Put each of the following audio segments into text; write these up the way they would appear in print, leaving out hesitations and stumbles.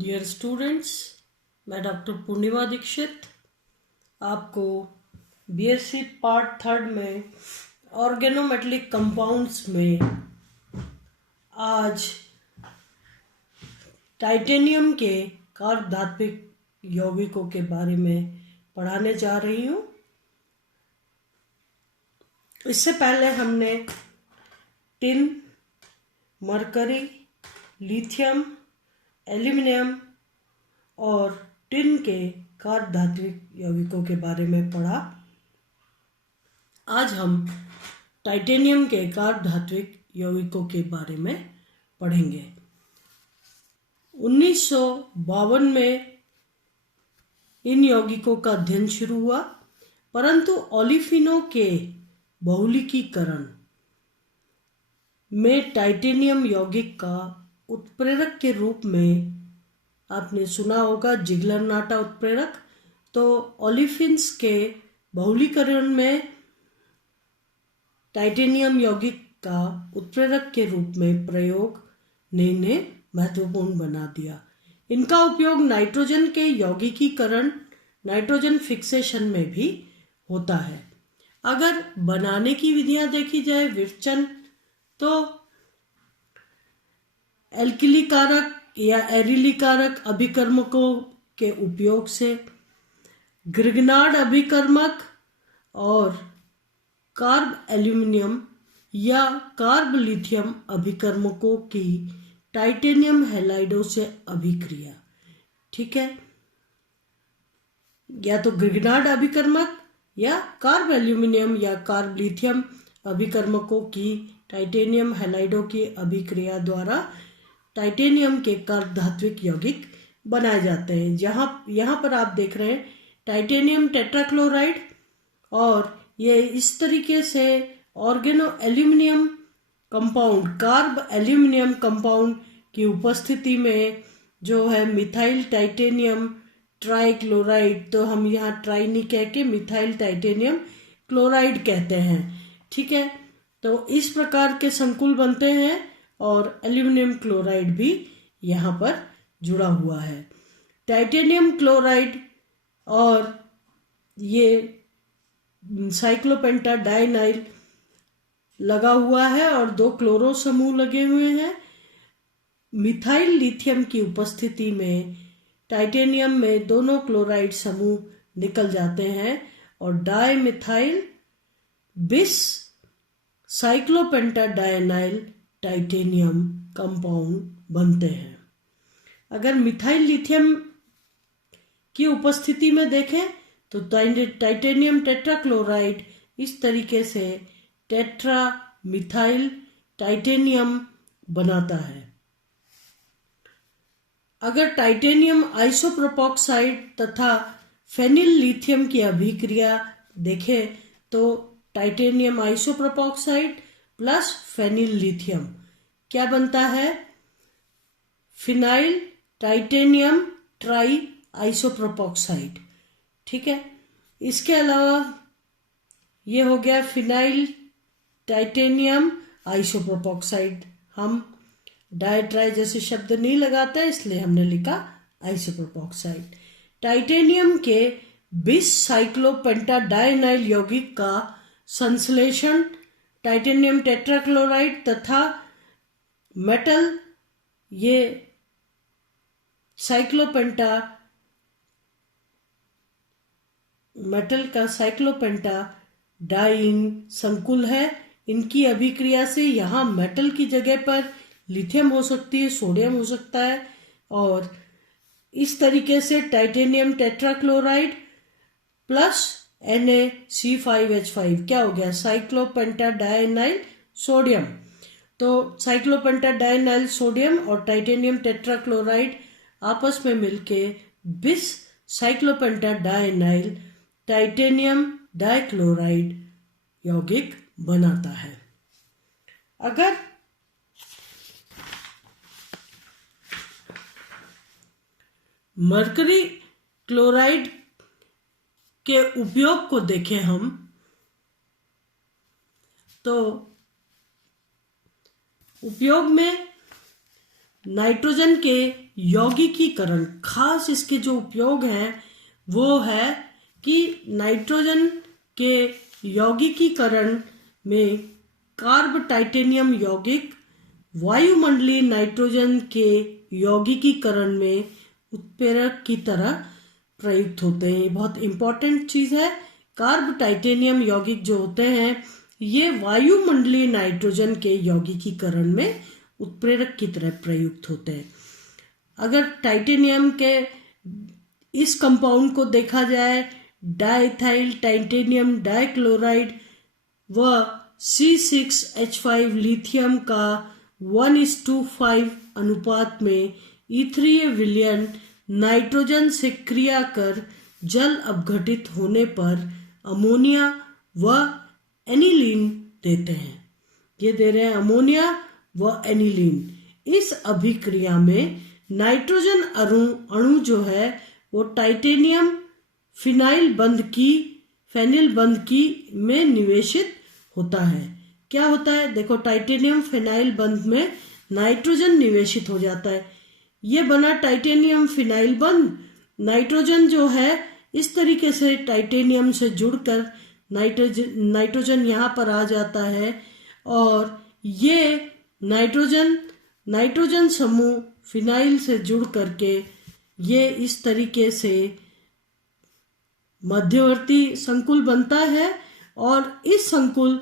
Dear students, मैं doctor पूर्णिमा दीक्षित आपको BSc part third में ऑर्गेनोमेटेलिक कंपाउंड्स में आज टाइटेनियम के कार्बधात्विक यौगिकों के बारे में पढ़ाने जा रही हूँ। इससे पहले हमने टिन, मरकरी, लिथियम, एल्यूमिनियम और टिन के कार्बधात्विक यौगिकों के बारे में पढ़ा। आज हम टाइटेनियम के कार्बधात्विक यौगिकों के बारे में पढ़ेंगे। 1952 में इन यौगिकों का अध्ययन शुरू हुआ, परंतु ओलिफिनों के बहुलकीकरण में टाइटेनियम यौगिक का उत्प्रेरक के रूप में आपने सुना होगा जिगलर-नाटा उत्प्रेरक। तो ओलिफिन्स के बहुलीकरण में टाइटेनियम यौगिक का उत्प्रेरक के रूप में प्रयोग ने इन्हें महत्वपूर्ण बना दिया। इनका उपयोग नाइट्रोजन के यौगिकीकरण, नाइट्रोजन फिक्सेशन में भी होता है। अगर बनाने की विधियां देखी जाए विरचन, तो एल्किली कारक या एरिली कारक अभिकर्मकों के उपयोग से ग्रिग्नार्ड अभिकर्मक और कार्ब एल्यूमिनियम या कार्ब लिथियम अभिकर्मकों की टाइटेनियम हैलाइडों से अभिक्रिया, ठीक है, या तो ग्रिग्नार्ड अभिकर्मक या कार्ब एल्यूमिनियम या कार्ब लिथियम अभिकर्मकों की टाइटेनियम हैलाइडों की अभिक्रिया द्वारा टाइटेनियम के कार्बधात्विक यौगिक बनाए जाते हैं। यहाँ पर आप देख रहे हैं टाइटेनियम टेट्राक्लोराइड, और ये इस तरीके से organo aluminium compound, carb aluminium compound की उपस्थिति में जो है मिथाइल टाइटेनियम ट्राइक्लोराइड, तो हम यहाँ ट्राई नहीं कह के मिथाइल टाइटेनियम क्लोराइड कहते हैं, ठीक है। तो इस प्रकार के संकुल बनते हैं और एल्यूमिनियम क्लोराइड भी यहाँ पर जुड़ा हुआ है। टाइटेनियम क्लोराइड और ये साइक्लोपेंटाडाइनाइल लगा हुआ है और 2 क्लोरो समूह लगे हुए हैं। मिथाइल लिथियम की उपस्थिति में टाइटेनियम में दोनों क्लोराइड समूह निकल जाते हैं और डाइमिथाइल बिस साइक्लोपेंटाडाइनाइल टाइटेनियम कंपाउंड बनते हैं। अगर मिथाइल लिथियम की उपस्थिति में देखें तो टाइटेनियम टेट्राक्लोराइड इस तरीके से टेट्रा मिथाइल टाइटेनियम बनाता है। अगर टाइटेनियम आइसोप्रोपॉक्साइड तथा फेनिल लिथियम की अभिक्रिया देखें तो टाइटेनियम आइसोप्रोपॉक्साइड प्लस फेनिल लिथियम क्या बनता है? फिनाइल टाइटेनियम ट्राई आइसोप्रोपॉक्साइड, ठीक है। इसके अलावा ये हो गया फिनाइल टाइटेनियम आइसोप्रोपॉक्साइड। हम डायट्राई जैसे शब्द नहीं लगाते इसलिए हमने लिखा आइसोप्रोपॉक्साइड। टाइटेनियम के बिस साइक्लोपेंटाडाइनाइल यौगिक का संश्लेषण टाइटेनियम टेट्राक्लोराइड तथा मेटल ये मेटल का साइक्लोपेंटाडाइन संकुल है। इनकी अभिक्रिया से यहाँ मेटल की जगह पर लिथियम हो सकती है, सोडियम हो सकता है, और इस तरीके से टाइटेनियम टेट्राक्लोराइड प्लस NaC5H5 क्या हो गया? Cyclopentadienyl sodium. तो साइक्लोपेंटाडाइनाइल सोडियम और टाइटेनियम टेट्राक्लोराइड आपस में मिलके बिस साइक्लोपेंटाडाइनाइल टाइटेनियम डाइक्लोराइड यौगिक बनाता है। अगर मरकरी क्लोराइड के उपयोग को देखें हम, तो उपयोग में नाइट्रोजन के यौगिकीकरण, खास इसके जो उपयोग हैं वो है कि नाइट्रोजन के यौगिकीकरण में कार्ब टाइटेनियम यौगिक वायुमंडलीय नाइट्रोजन के यौगिकीकरण में उत्प्रेरक की तरह प्रयुक्त होते हैं। बहुत इंपॉर्टेंट चीज है। कार्ब टाइटेनियम यौगिक जो होते हैं ये वायुमंडलीय नाइट्रोजन के यौगिकीकरण में उत्प्रेरक की तरह प्रयुक्त होते हैं। अगर टाइटेनियम के इस कंपाउंड को देखा जाए, डाइथाइल टाइटेनियम डाइक्लोराइड व C6H5 लिथियम का 1:5 अनुपात में ईथरीय विलयन नाइट्रोजन से क्रिया कर जल अपघटित होने पर अमोनिया व एनिलीन देते हैं। ये दे रहे हैं अमोनिया व एनिलीन। इस अभिक्रिया में नाइट्रोजन अणु जो है वो टाइटेनियम फिनाइल बंध की में निवेशित होता है। क्या होता है? देखो, टाइटेनियम फिनाइल बंध में नाइट्रोजन निवेशित हो जाता है। ये बना टाइटेनियम फिनाइल बंध। नाइट्रोजन जो है इस तरीके से टाइटेनियम से जुड़कर नाइट्रोजन यहाँ पर आ जाता है और ये नाइट्रोजन समूह फिनाइल से जुड़ करके ये इस तरीके से मध्यवर्ती संकुल बनता है और इस संकुल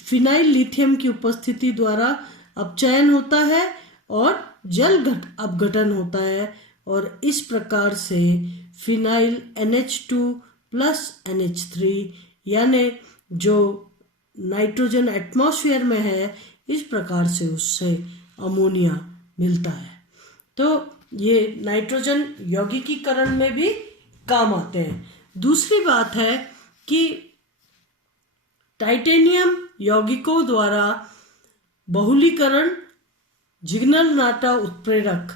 फिनाइल लिथियम की उपस्थिति द्वारा अपचयन होता है और जल अपघटन होता है और इस प्रकार से फिनाइल NH2 प्लस NH3 यानी जो नाइट्रोजन एटमॉस्फेयर में है इस प्रकार से उससे अमोनिया मिलता है। तो ये नाइट्रोजन यौगिकीकरण में भी काम आते हैं। दूसरी बात है कि टाइटेनियम यौगिकों द्वारा बहुलीकरण जिग्नल-नाटा उत्प्रेरक।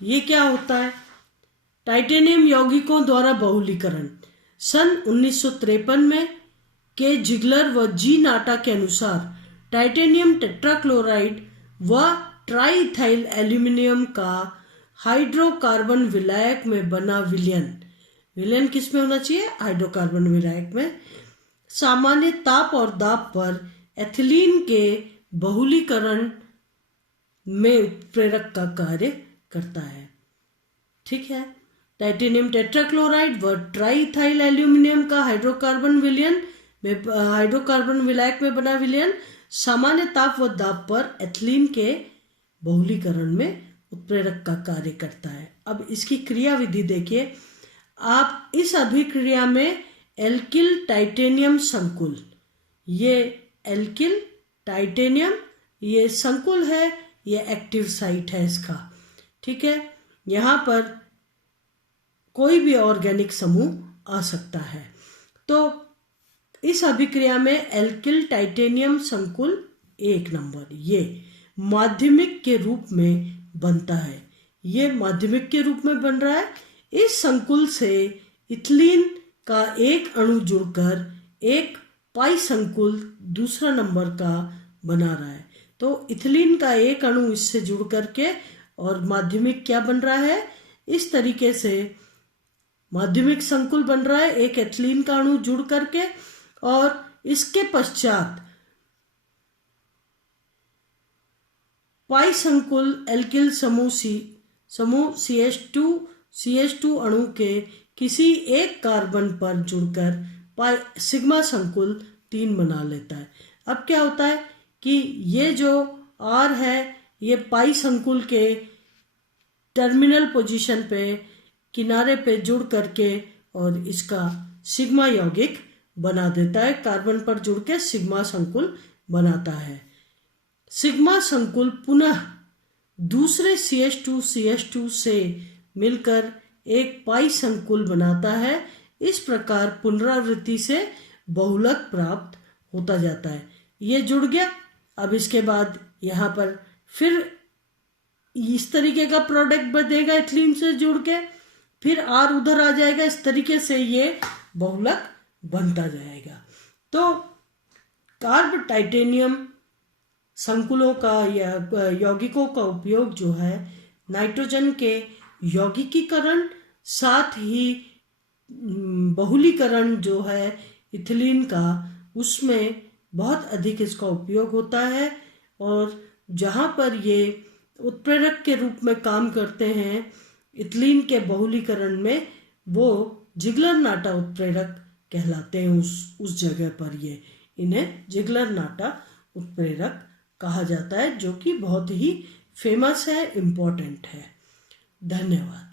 ये क्या होता है? टाइटेनियम यौगिकों द्वारा बहुलीकरण सन 1953 में के जिगलर व जी नाटा के अनुसार टाइटेनियम टेट्राक्लोराइड व ट्राईइथाइल एल्यूमिनियम का हाइड्रोकार्बन विलायक में बना विलयन किस में होना चाहिए? हाइड्रोकार्बन विलायक में सामान्य ताप और दाब पर एथिलीन के बहुलीकरण में उत्प्रेरक का कार्य करता है। ठीक है। टाइटेनियम टेट्राक्लोराइड व ट्राईइथाइल एल्यूमिनियम का हाइड्रोकार्बन विलायक में बना विलयन सामान्य ताप व दाब पर एथिलीन के बहुलीकरण में उत्प्रेरक का कार्य करता है। अब इसकी क्रिया विधि देखिए। आप इस अभिक्रिया में एल्किल टाइटेनियम संकुल, ये एल्किल टाइटेनियम ये संकुल है, ये एक्टिव साइट है इसका। ठीक है। यहाँ पर कोई भी ऑर्गेनिक समूह आ सकता है। तो इस अभिक्रिया में एल्किल टाइटेनियम संकुल 1 नंबर ये माध्यमिक के रूप में बनता है। ये माध्यमिक के रूप में बन रहा है। इस संकुल से इथिलीन का एक अणु जुड़कर एक पाई संकुल दूसरा नंबर का बना रहा है। तो इथिलीन का एक अणु इससे जुड़ करके और माध्यमिक क्या बन रहा है? इस तरीके से माध्यमिक संकुल बन रहा है एक एथिलीन का अणु जुड़ करके और इसके पश्चात पाई संकुल एल्किल समूह CH2 अणु के किसी एक कार्बन पर जुड़कर सिग्मा संकुल 3 बना लेता है। अब क्या होता है कि ये जो R है ये पाई संकुल के टर्मिनल पोजीशन पे किनारे पे जुड़ करके और इसका सिग्मा यौगिक बना देता है। कार्बन पर जुड़ के सिग्मा संकुल बनाता है। सिग्मा संकुल पुनः दूसरे CH2 से मिलकर एक पाई संकुल बनाता है। इस प्रकार पुनरावृत्ति से बहुलक प्राप्त होता जाता है। ये जुड़ गया। अब इसके बाद यहाँ पर फिर इस तरीके का प्रोडक्ट बनेगा एथिलीन से जुड़ के, फिर R उधर आ जाएगा। इस तरीके से ये बहुलक बनता जाएगा। तो कार्ब टाइटेनियम संकुलों का या यौगिकों का उपयोग जो है नाइट्रोजन के यौगिकीकरण, साथ ही बहुलीकरण जो है इथिलीन का, उसमें बहुत अधिक इसका उपयोग होता है। और जहाँ पर ये उत्प्रेरक के रूप में काम करते हैं इथिलीन के बहुलीकरण में, वो जिगलर नाटा उत्प्रेरक कहलाते हैं। उस जगह पर ये इन्हें जिगलर नाटा उत्प्रेरक कहा जाता है, जो कि बहुत ही फेमस है, इम्पोर्टेंट है। धन्यवाद।